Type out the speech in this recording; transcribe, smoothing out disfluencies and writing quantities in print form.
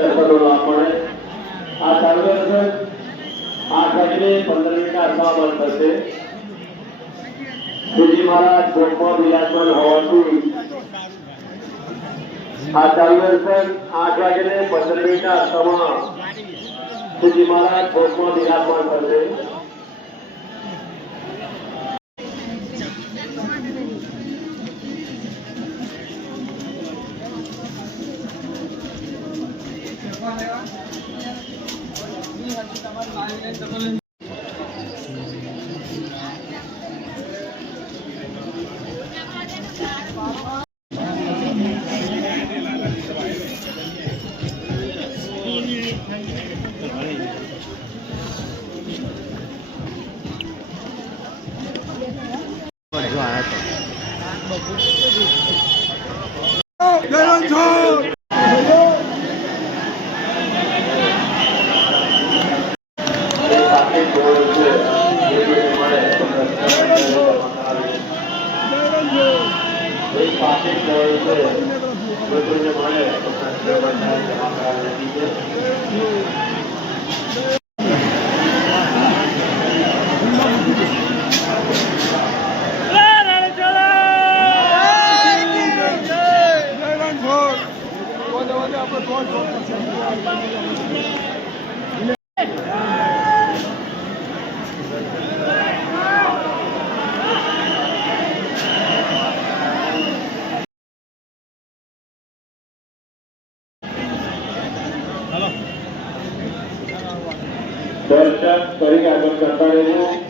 આ ચાલુ હશે 8:15 આસપાસ બંધ થશે. શ્રીજી મહારાજ ભોગમાં બિરાજમાન હોવાથી આ ચાલુ હશે 8:15 આસપાસમાં શ્રીજી મહારાજ ભોગમાં બિરાજમાન થશે. दर्शन करी आगमन करता रहेंगे।